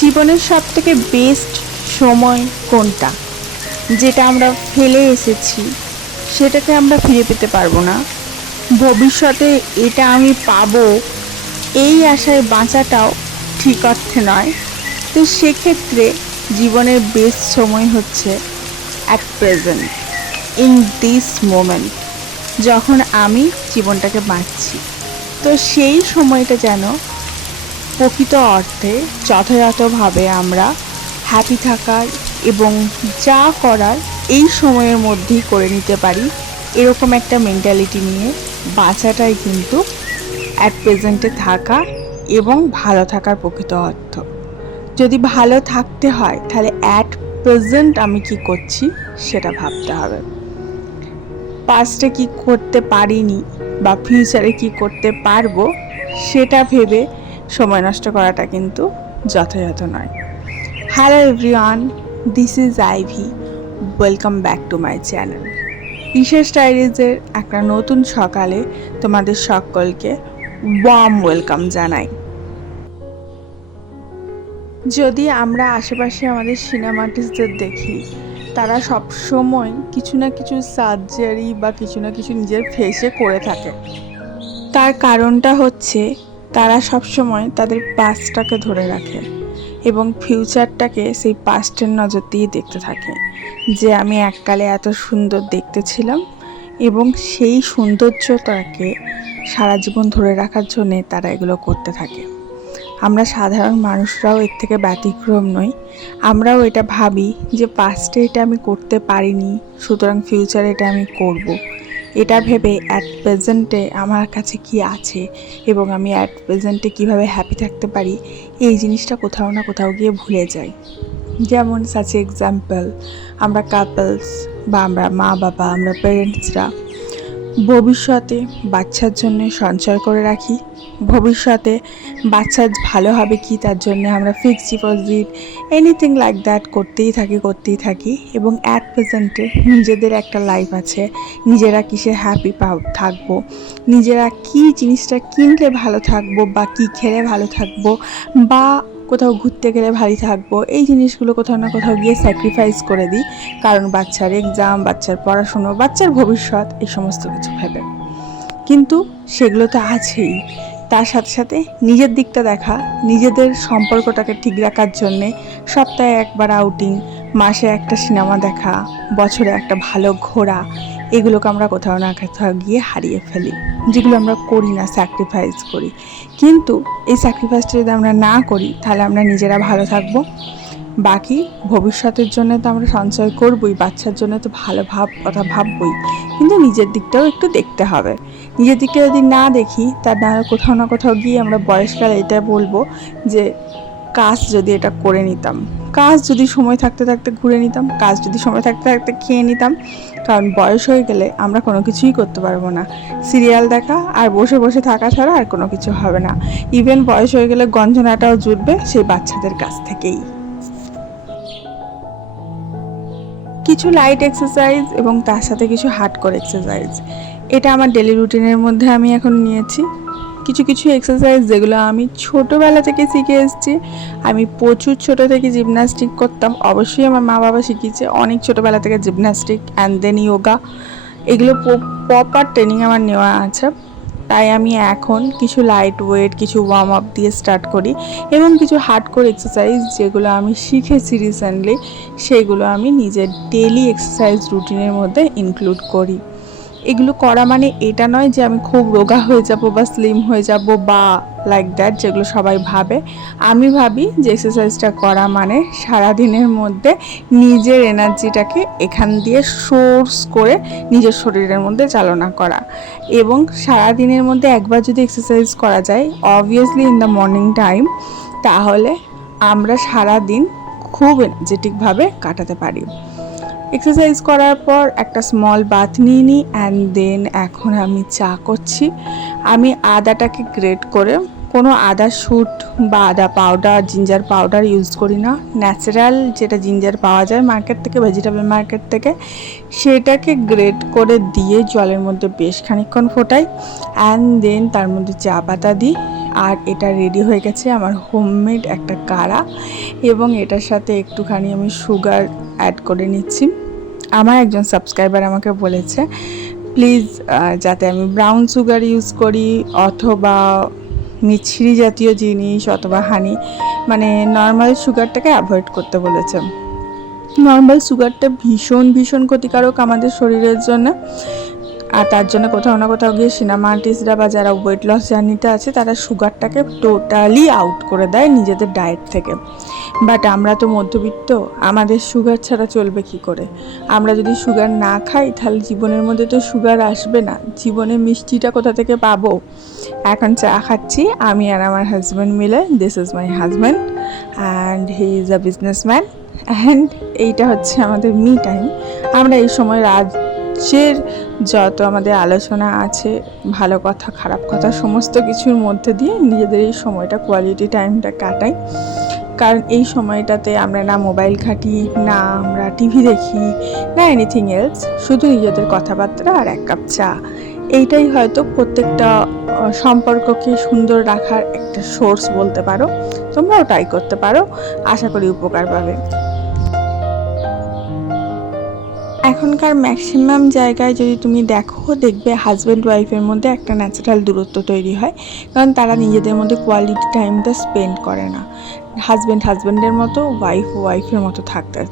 জীবনের সব থেকে বেস্ট সময় কোনটা? যেটা আমরা ফেলে এসেছি, সেটাকে আমরা ফিরে পেতে পারব না। ভবিষ্যতে এটা আমি পাবো, এই আশায় বাঁচাটাও ঠিক অর্থে নয়। তো সেক্ষেত্রে জীবনের বেস্ট সময় হচ্ছে at present in this moment যখন আমি জীবনটাকে বাঁচছি। তো সেই সময়টা যেন প্রকৃত অর্থে যথাযথভাবে আমরা হ্যাপি থাকার এবং যা করার এই সময়ের মধ্যেই করে নিতে পারি, এরকম একটা মেন্টালিটি নিয়ে বাঁচাটাই কিন্তু অ্যাট প্রেজেন্টে থাকা এবং ভালো থাকার প্রকৃত অর্থ। যদি ভালো থাকতে হয়, তাহলে অ্যাট প্রেজেন্ট আমি কি করছি সেটা ভাবতে হবে। পাস্টে কি করতে পারিনি বা ফিউচারে কি করতে পারব সেটা ভেবে সময় নষ্ট করাটা কিন্তু যথাযথ নয়। Hello everyone this is Ivy welcome back to my channel বিশেষ ডায়েরিজের একটা নতুন সকালে তোমাদের সকলকে ওয়ার্ম ওয়েলকাম জানাই। যদি আমরা আশেপাশে আমাদের সিনেমা আর্টিস্টদের দেখি, তারা সব সময় কিছু না কিছু সার্জারি বা কিছু না কিছু নিজের ফেসে করে থাকে। তার কারণটা হচ্ছে তারা সব সময় তাদের পাস্টটাকে ধরে রাখে এবং ফিউচারটাকে সেই পাস্টের নজর দিয়ে দেখতে থাকে যে আমি এককালে এত সুন্দর দেখতে ছিলাম এবং সেই সৌন্দর্যটাকে সারা জীবন ধরে রাখার জন্যে তারা এগুলো করতে থাকে আমরা সাধারণ মানুষরাও এর থেকে ব্যতিক্রম নই আমরাও এটা ভাবি যে পাস্টে এটা আমি করতে পারিনি, সুতরাং ফিউচারে এটা আমি করব। এটা ভেবে অ্যাট প্রেজেন্টে আমার কাছে কি আছে এবং আমি অ্যাট প্রেজেন্টে কীভাবে হ্যাপি থাকতে পারি, এই জিনিসটা কোথাও না কোথাও গিয়ে ভুলে যাই। যেমন সাচ এক্সাম্পল আমরা কাপলস বা আমরা মা বাবা, আমরা পেরেন্টসরা ভবিষ্যতে বাচ্চার জন্য সঞ্চয় করে রাখি ভবিষ্যতে বাচ্চা ভালো হবে কি তার জন্য আমরা fixed deposit anything like that করতেই থাকি করতেই থাকি এবং অ্যাট প্রেজেন্টে নিজেদের একটা লাইফ আছে, নিজেরা কিসে হ্যাপি থাকব, নিজেরা কি জিনিসটা কিনলে ভালো থাকব বা কি খেলে ভালো থাকব বা কোথাও ঘুরতে গেলে ভারী থাকব, এই জিনিসগুলো কোথাও না কোথাও গিয়ে স্যাক্রিফাইস করে দিই, কারণ বাচ্চার এক্সাম বাচ্চার পড়াশুনো, বাচ্চার ভবিষ্যৎ, এই সমস্ত কিছু ভেবে। কিন্তু সেগুলো তো আছেই। তার সাথে সাথে নিজের দিকটা দেখা, নিজেদের সম্পর্কটাকে ঠিক রাখার জন্যে সপ্তাহে একবার আউটিং মাসে একটা সিনেমা দেখা, বছরে একটা ভালো ঘোরা, এগুলোকে আমরা কোথাও না কোথাও গিয়ে হারিয়ে ফেলি, যেগুলো আমরা করি না স্যাক্রিফাইস করি। কিন্তু এই স্যাক্রিফাইসটা যদি আমরা না করি, তাহলে আমরা নিজেরা ভালো থাকব। বাকি ভবিষ্যতের জন্য তো আমরা সঞ্চয় করবই, বাচ্চার জন্য তো ভালো ভাব, কথা ভাববই। কিন্তু নিজের দিকটাও একটু দেখতে হবে। নিজের দিকটা যদি না দেখি, তার না কোথাও না কোথাও গিয়ে আমরা বয়সকালে এটা বলব যে, কাজ যদি এটা করে নিতাম। কাজ যদি সময় থাকতে থাকতে ঘুরে নিতাম, কাজ যদি সময় থাকতে থাকতে খেয়ে নিতাম, কারণ বয়স হয়ে গেলে আমরা কোনো কিছুই করতে পারব না। সিরিয়াল দেখা আর বসে বসে থাকা ছাড়া আর কোনো কিছু হবে না। ইভেন বয়স হয়ে গেলে গঞ্জনাটাও জুটবে সেই বাচ্চাদের কাছ থেকেই। কিছু লাইট এক্সারসাইজ এবং তার সাথে কিছু হার্ডকোর এক্সারসাইজ এটা আমার ডেলি রুটিনের মধ্যে আমি এখন নিয়েছি। কিছু কিছু এক্সারসাইজ যেগুলো আমি ছোটোবেলা থেকে শিখে এসেছি। আমি প্রচুর ছোট থেকে জিমনাস্টিক করতাম। অবশ্যই আমার মা বাবা শিখিয়েছে অনেক ছোটোবেলা থেকে জিমনাস্টিক অ্যান্ড দেন ইয়োগা এগুলো প্রপার ট্রেনিং আমার নেওয়া আছে। তাই আমি এখন কিছু লাইট ওয়েট কিছু ওয়ার্ম আপ দিয়ে স্টার্ট করি এবং কিছু হার্ড হার্ডকোর এক্সারসাইজ যেগুলো আমি শিখেছি রিসেন্টলি সেগুলো আমি নিজের ডেলি এক্সারসাইজ রুটিনের মধ্যে ইনক্লুড করি। এগুলো করা মানে এটা নয় যে আমি খুব রোগা হয়ে যাব বা স্লিম হয়ে যাব বা লাইক দ্যাট যেগুলো সবাই ভাবে। আমি ভাবি যে এক্সারসাইজটা করা মানে সারাদিনের মধ্যে নিজের এনার্জিটাকে এখান দিয়ে সোর্স করে নিজের শরীরের মধ্যে চালনা করা। এবং সারাদিনের মধ্যে একবার যদি এক্সারসাইজ করা যায় obviously in the morning time তাহলে আমরা সারা দিন খুব এনার্জেটিকভাবে কাটাতে পারি। এক্সারসাইজ করার পর একটা স্মল বাথ নিয়ে নিই অ্যান্ড দেন এখন আমি চা করছি। আমি আদাটাকে গ্রেট করে কোনো আদা শ্যুট বা আদা পাউডার জিঞ্জার পাউডার ইউজ করি না। ন্যাচারাল যেটা জিঞ্জার পাওয়া যায় মার্কেট থেকে ভেজিটেবল মার্কেট থেকে, সেটাকে গ্রেট করে দিয়ে জলের মধ্যে বেশ খানিকক্ষণ ফোটাই অ্যান্ড দেন তার মধ্যে চা পাতা দিই। আর এটা রেডি হয়ে গেছে আমার হোমমেড একটা কাড়া এবং এটার সাথে একটুখানি আমি সুগার অ্যাড করে নিচ্ছি। আমার একজন সাবস্ক্রাইবার আমাকে বলেছে প্লিজ যাতে আমি ব্রাউন সুগার ইউজ করি অথবা মিছরি জাতীয় জিনিস অথবা হানি মানে নর্মাল সুগারটাকে অ্যাভয়েড করতে বলেছে। নর্মাল সুগারটা ভীষণ ভীষণ ক্ষতিকারক আমাদের শরীরের জন্য। আর তার জন্য কোথাও না কোথাও গিয়ে সিনেমা আর্টিস্টরা বা যারা ওয়েট লস জার্নিতে আছে, তারা সুগারটাকে টোটালি আউট করে দেয় নিজেদের ডায়েট থেকে। বাট আমরা তো মধ্যবিত্ত, আমাদের সুগার ছাড়া চলবে কি করে? আমরা যদি সুগার না খাই, তাহলে জীবনের মধ্যে তো সুগার আসবে না। জীবনে মিষ্টিটা কোথা থেকে পাবো? এখন চা খাচ্ছি, আমি আর আমার হাজব্যান্ড মিলে this is my husband and he is a businessman and এইটা হচ্ছে আমাদের মি টাইম আমরা এই সময় রাজ্যের যত আমাদের আলোচনা আছে, ভালো কথা, খারাপ কথা, সমস্ত কিছুর মধ্যে দিয়ে নিজেদের এই সময়টা কোয়ালিটি টাইমটা কাটাই। কারণ এই সময়টাতে আমরা না মোবাইল ঘাঁটি, না আমরা টিভি দেখি, না এনিথিং এলস শুধু নিজেদের কথাবার্তা আর এক কাপ চা। এইটাই হয়তো প্রত্যেকটা সম্পর্ককে সুন্দর রাখার একটা সোর্স বলতে পারো। তোমরাও ট্রাই করতে পারো। আশা করি উপকার পাবে। এখনকার ম্যাক্সিমাম জায়গায় যদি তুমি দেখো, দেখবে হাজব্যান্ড ওয়াইফের মধ্যে একটা ন্যাচারাল দূরত্ব তৈরি হয়। কারণ তারা নিজেদের মধ্যে কোয়ালিটি টাইমটা স্পেন্ড করে না। হাজব্যান্ড হাজব্যান্ডের মতো ওয়াইফ ওয়াইফের মতো থাকতে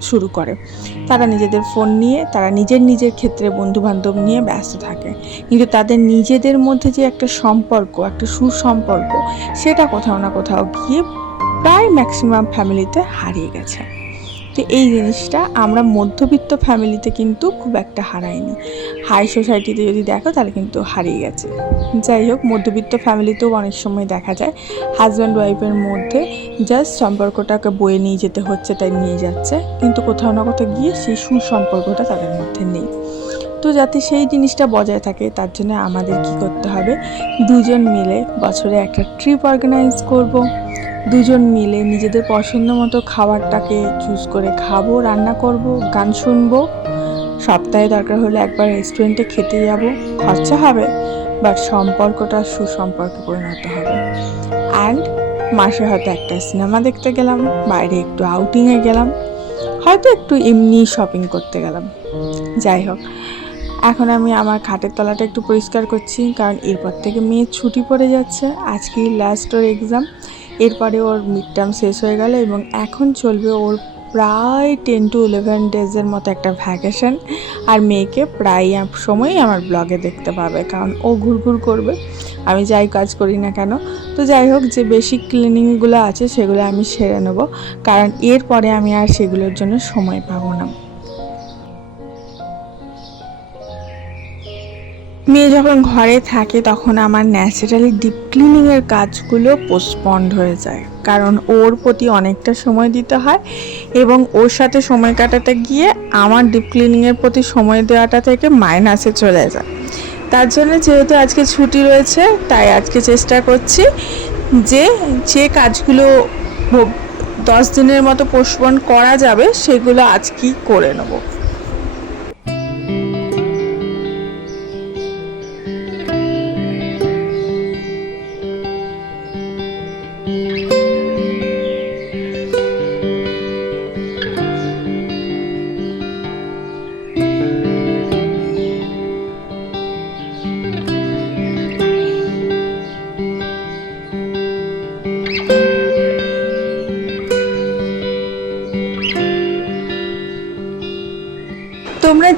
শুরু করে। তারা নিজেদের ফোন নিয়ে, তারা নিজের নিজের ক্ষেত্রে বন্ধু বান্ধব নিয়ে ব্যস্ত থাকে। কিন্তু তাদের নিজেদের মধ্যে যে একটা সম্পর্ক, একটা সুসম্পর্ক, সেটা কোথাও না কোথাও গিয়ে প্রায় ম্যাক্সিমাম ফ্যামিলিতে হারিয়ে গেছে। তো এই জিনিসটা আমরা মধ্যবিত্ত ফ্যামিলিতে কিন্তু খুব একটা হারাইনি। হাই সোসাইটিতে যদি দেখো তাহলে কিন্তু হারিয়ে গেছে। যাই হোক, মধ্যবিত্ত ফ্যামিলিতেও অনেক সময় দেখা যায়। হাজব্যান্ড ওয়াইফের মধ্যে জাস্ট সম্পর্কটাকে বয়ে নিয়ে যেতে হচ্ছে, তাই নিয়ে যাচ্ছে। কিন্তু কোথাও না কোথাও গিয়ে সেই সুসম্পর্কটা তাদের মধ্যে নেই। তো যাতে সেই জিনিসটা বজায় থাকে, তার জন্য আমাদের কি করতে হবে? দুজন মিলে বছরে একটা ট্রিপ অর্গানাইজ করব। দুজন মিলে নিজেদের পছন্দ মতো খাবারটাকে চুজ করে খাব, রান্না করব, গান শুনব। সপ্তাহে দরকার হলে একবার রেস্টুরেন্টে খেতে যাব। খরচা হবে বাট সম্পর্কটা সুসম্পর্কে পরিণত হবে। অ্যান্ড মাসে হয়তো একটা সিনেমা দেখতে গেলাম, বাইরে একটু আউটিংয়ে গেলাম, হয়তো একটু এমনি শপিং করতে গেলাম। যাই হোক, এখন আমি আমার খাটের তলাটা একটু পরিষ্কার করছি, কারণ এরপর থেকে মেয়ের ছুটি পড়ে যাচ্ছে। আজকেই লাস্ট ওর এক্সাম এরপরে ওর মিড টার্ম শেষ হয়ে গেল এবং এখন চলবে ওর প্রায় টেন টু ইলেভেন ডেজের মতো একটা ভ্যাকেশন আর মেয়েকে প্রায় সময়ই আমার ব্লগে দেখতে পাবে, কারণ ও ঘুরঘুর করবে। আমি যাই কাজ করি না কেন। তো যাই হোক, যে বেসিক ক্লিনিংগুলো আছে সেগুলো আমি সেরে নেব, কারণ এরপরে আমি আর সেগুলোর জন্য সময় পাবো না। মেয়ে যখন ঘরে থাকে, তখন আমার ন্যাচারালি ডিপ ক্লিনিংয়ের কাজগুলো পোস্টপন্ড হয়ে যায়। কারণ ওর প্রতি অনেকটা সময় দিতে হয় এবং ওর সাথে সময় কাটাতে গিয়ে আমার ডিপ ক্লিনিংয়ের প্রতি সময় দেওয়াটা থেকে মাইনাসে চলে যায়। তার জন্য যেহেতু আজকে ছুটি রয়েছে, তাই আজকে চেষ্টা করছি যে যে কাজগুলো দশ দিনের মতো পোস্টপন করা যাবে, সেগুলো আজকেই করে নেব।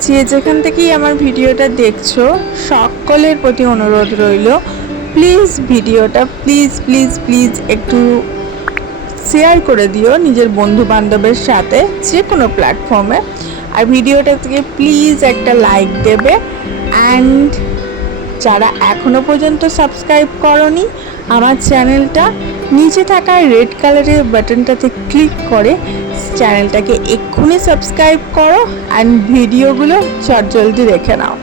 যে যেখান থেকেই আমার ভিডিওটা দেখছ, সকলের প্রতি অনুরোধ রইল প্লিজ ভিডিওটা প্লিজ প্লিজ প্লিজ একটু শেয়ার করে দিও নিজের বন্ধু বান্ধবের সাথে যে কোনো প্ল্যাটফর্মে আর ভিডিওটা থেকে প্লিজ একটা লাইক দেবে। অ্যান্ড যারা এখনও পর্যন্ত সাবস্ক্রাইব করনি, আমার চ্যানেলটা নিচে থাকা রেড কালারের বাটনটাতে ক্লিক করে চ্যানেলটাকে এক্ষুনি সাবস্ক্রাইব করো অ্যান্ড ভিডিওগুলো চটজলদি দেখে নাও।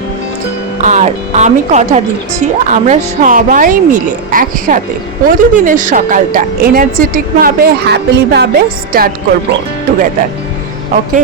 আর আমি কথা দিচ্ছি আমরা সবাই মিলে একসাথে প্রতিদিনের সকালটা এনার্জেটিকভাবে হ্যাপিলিভাবে স্টার্ট করব টুগেদার ওকে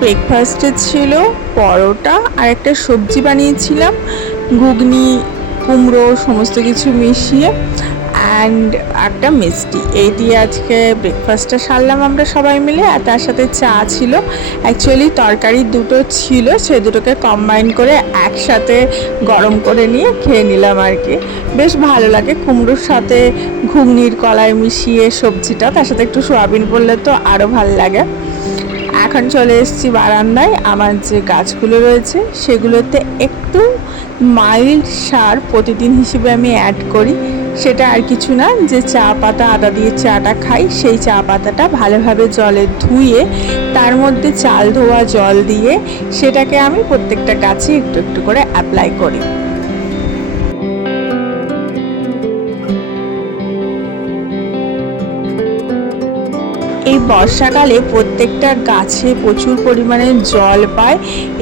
ব্রেকফাস্টে ছিল পরোটা আর একটা সবজি বানিয়েছিলাম, ঘুগনি, কুমড়ো, সমস্ত কিছু মিশিয়ে অ্যান্ড একটা মিষ্টি। এই দিয়ে আজকে ব্রেকফাস্টটা সারলাম আমরা সবাই মিলে আর তার সাথে চা ছিল। অ্যাকচুয়ালি তরকারি দুটো ছিল, সে দুটোকে কম্বাইন করে একসাথে গরম করে নিয়ে খেয়ে নিলাম আর কি। বেশ ভালো লাগে কুমড়োর সাথে ঘুগনির কলায় মিশিয়ে সবজিটা, তার সাথে একটু সোয়াবিন পড়লে তো আরও ভালো লাগে। এখন চলে এসেছি বারান্দায়। আমার যে গাছগুলো রয়েছে, সেগুলোতে একটু মাইল্ড সার প্রতিদিন হিসেবে আমি অ্যাড করি। সেটা আর কিছু না, যে চা পাতা, আদা দিয়ে চাটা খাই, সেই চা পাতাটা ভালোভাবে জলে ধুয়ে, তার মধ্যে চাল ধোয়া জল দিয়ে, সেটাকে আমি প্রত্যেকটা গাছে একটু একটু করে অ্যাপ্লাই করি। বর্ষাকালে প্রত্যেকটা গাছে প্রচুর পরিমাণে জল পায়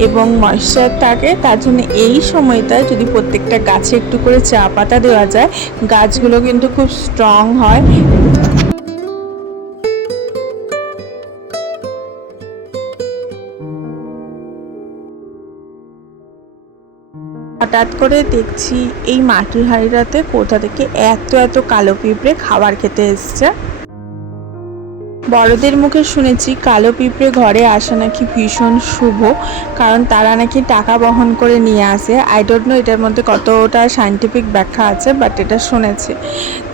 এবং ময়েশ্চার থাকে, তার জন্য এই সময়টায় যদি প্রত্যেকটা গাছে একটু করে চা পাতা দেওয়া যায়, গাছগুলো কিন্তু খুব স্ট্রং হয়। হঠাৎ করে দেখছি এই মাটির হাঁড়িটাতে কোথা থেকে এত এত কালো পিঁপড়ে খাবার খেতে এসছে। বড়দের মুখে শুনেছি কালো পিঁপড়ে ঘরে আসা নাকি ভীষণ শুভ, কারণ তারা নাকি টাকা বহন করে নিয়ে আসে। আই ডোন্ট নো এটার মধ্যে কতটা সাইন্টিফিক ব্যাখ্যা আছে বাট এটা শুনেছি।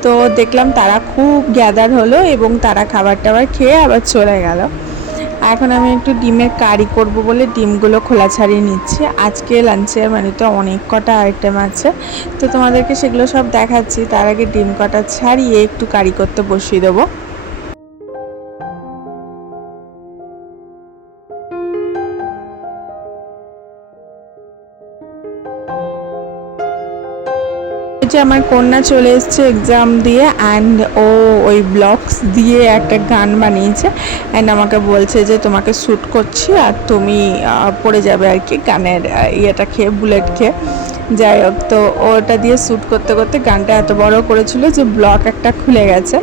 তো দেখলাম তারা খুব গ্যাদার হলো এবং তারা খাবার টাবার খেয়ে আবার চলে গেল। এখন আমি একটু ডিমের কারি করব বলে ডিমগুলো খোলা ছাড়িয়ে নিচ্ছি। আজকে লাঞ্চের মেনুতে অনেক কটা আইটেম আছে। তো তোমাদেরকে সেগুলো সব দেখাচ্ছি। তার আগে ডিম কটা ছাড়িয়ে একটু কারি করতে বসিয়ে দেবো। যে আমার কন্যা চলে এসছে এক্সাম দিয়ে অ্যান্ড ও ওই ব্লগস দিয়ে একটা গান বানিয়েছে অ্যান্ড আমাকে বলছে যে তোমাকে শ্যুট করছি আর তুমি পড়ে যাবে আর কি গানের ইয়েটা খেয়ে বুলেট খেয়ে। যাই হোক, তো ওটা দিয়ে শ্যুট করতে করতে গানটা এত বড় করেছিল যে ব্লক একটা খুলে গেছে।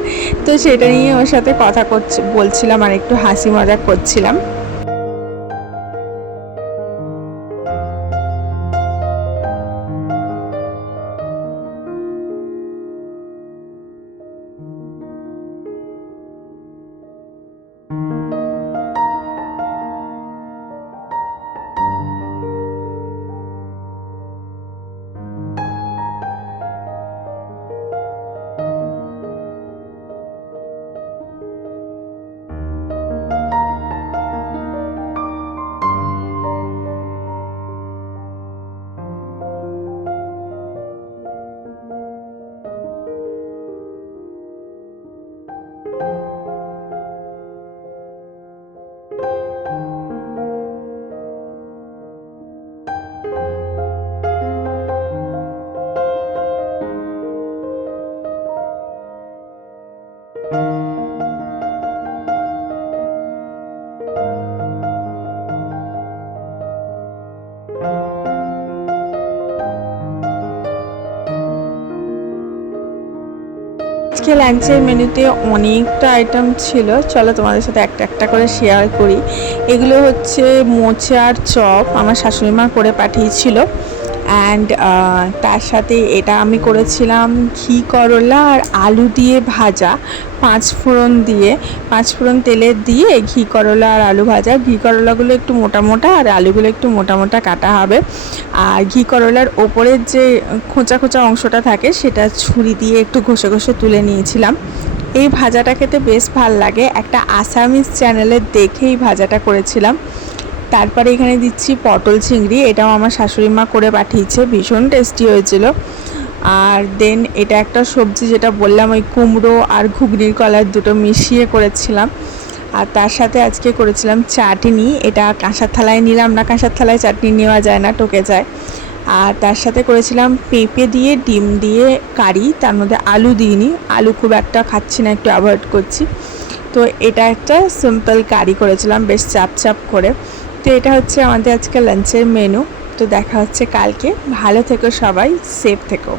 তো সেটা নিয়ে ওর সাথে কথা করছি, বলছিলাম আর একটু হাসি মজা করছিলাম। লাঞ্চের মেনুতে অনেকটা আইটেম ছিল। চলো তোমাদের সাথে একটা একটা করে শেয়ার করি। এগুলো হচ্ছে মোচার চপ আমার শাশুড়ি মা করে পাঠিয়েছিল। অ্যান্ড তার সাথে এটা আমি করেছিলাম ঘি করলা আর আলু দিয়ে ভাজা। পাঁচ ফোড়ন দিয়ে, পাঁচ ফোড়ন তেলে দিয়ে ঘি করলা আর আলু ভাজা। ঘি করলাগুলো একটু মোটা মোটা আর আলুগুলো একটু মোটা মোটা কাটা হবে। আর ঘি করলার ওপরের যে খোঁচা খোঁচা অংশটা থাকে, সেটা ছুরি দিয়ে একটু ঘষে ঘষে তুলে নিয়েছিলাম। এই ভাজাটা খেতে বেশ ভালো লাগে। একটা আসামিস চ্যানেলে দেখেই ভাজাটা করেছিলাম। তারপরে এখানে দিচ্ছি পটল চিংড়ি, এটাও আমার শাশুড়ি মা করে পাঠিয়েছে, ভীষণ টেস্টি হয়েছিল। আর দেন এটা একটা সবজি যেটা বললাম, ওই কুমড়ো আর ঘুগনির কলার দুটো মিশিয়ে করেছিলাম। আর তার সাথে আজকে করেছিলাম চাটনি, এটা কাঁসার থালায় নিলাম না, কাঁসার থালায় চাটনি নেওয়া যায় না, টোকে যায়। আর তার সাথে করেছিলাম পেঁপে দিয়ে, ডিম দিয়ে কারি, তার মধ্যে আলু দিইনি, আলু খুব একটা খাচ্ছি না, একটু অ্যাভয়েড করছি। তো এটা একটা সিম্পল কারি করেছিলাম, বেশ চাপ চাপ করে। এটা হচ্ছে আমাদের আজকে লাঞ্চের মেনু তো দেখা হচ্ছে কালকে। ভালো থেকো সবাই সেফ থেকো।